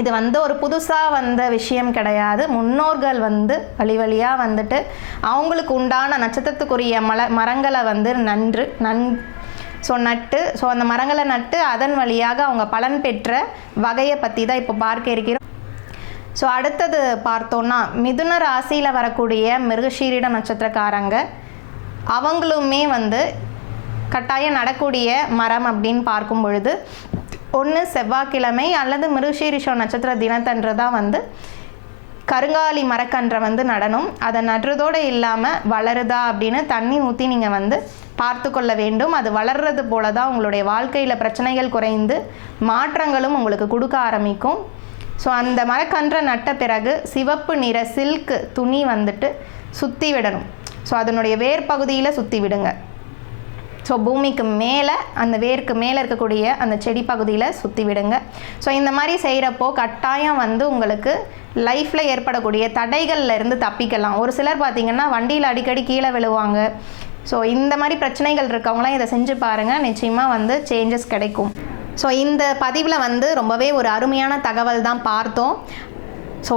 இது வந்து ஒரு புதுசாக வந்த விஷயம் கிடையாது. முன்னோர்கள் வந்து வழி வழியாக வந்துட்டு அவங்களுக்கு உண்டான நட்சத்திரத்துக்குரிய மல மரங்களை வந்து நன்று நன் ஸோ நட்டு ஸோ அந்த மரங்களை நட்டு அதன் வழியாக அவங்க பலன் பெற்ற வகையை பற்றி தான் இப்போ பார்க்க இருக்கிறோம். ஸோ அடுத்தது பார்த்தோன்னா மிதுன ராசியில் வரக்கூடிய மிருகஷீரிட நட்சத்திரக்காரங்க அவங்களுமே வந்து கட்டாயம் நடக்கூடிய மரம் அப்படின்னு பார்க்கும் பொழுது ஒன்று செவ்வாய்க்கிழமை அல்லது மிருகஷீரிஷம் நட்சத்திர தினத்தன்று தான் வந்து கருங்காலி மரக்கன்றை வந்து நடணும். அதை நடுறதோடு இல்லாமல் வளருதா அப்படின்னு தண்ணி ஊற்றி நீங்கள் வந்து பார்த்து கொள்ள வேண்டும். அது வளர்றது போல தான் உங்களுடைய வாழ்க்கையில் பிரச்சனைகள் குறைந்து மாற்றங்களும் உங்களுக்கு கொடுக்க ஆரம்பிக்கும். ஸோ அந்த மரக்கன்றை நட்ட பிறகு சிவப்பு நிற சில்க் துணி வந்துட்டு சுற்றி விடணும். ஸோ அதனுடைய வேர் பகுதியில் சுற்றி விடுங்க. ஸோ பூமிக்கு மேலே அந்த வேருக்கு மேலே இருக்கக்கூடிய அந்த செடி பகுதியில் சுற்றி விடுங்க. ஸோ இந்த மாதிரி செய்கிறப்போ கட்டாயம் வந்து உங்களுக்கு லைஃப்பில் ஏற்படக்கூடிய தடைகளில் இருந்து தப்பிக்கலாம். ஒரு சிலர் பார்த்தீங்கன்னா வண்டியில் அடிக்கடி கீழே விழுவாங்க. ஸோ இந்த மாதிரி பிரச்சனைகள் இருக்கவங்களாம் இதை செஞ்சு பாருங்கள் நிச்சயமாக வந்து சேஞ்சஸ் கிடைக்கும். ஸோ இந்த பதிவில் வந்து ரொம்பவே ஒரு அருமையான தகவல் தான் பார்த்தோம். ஸோ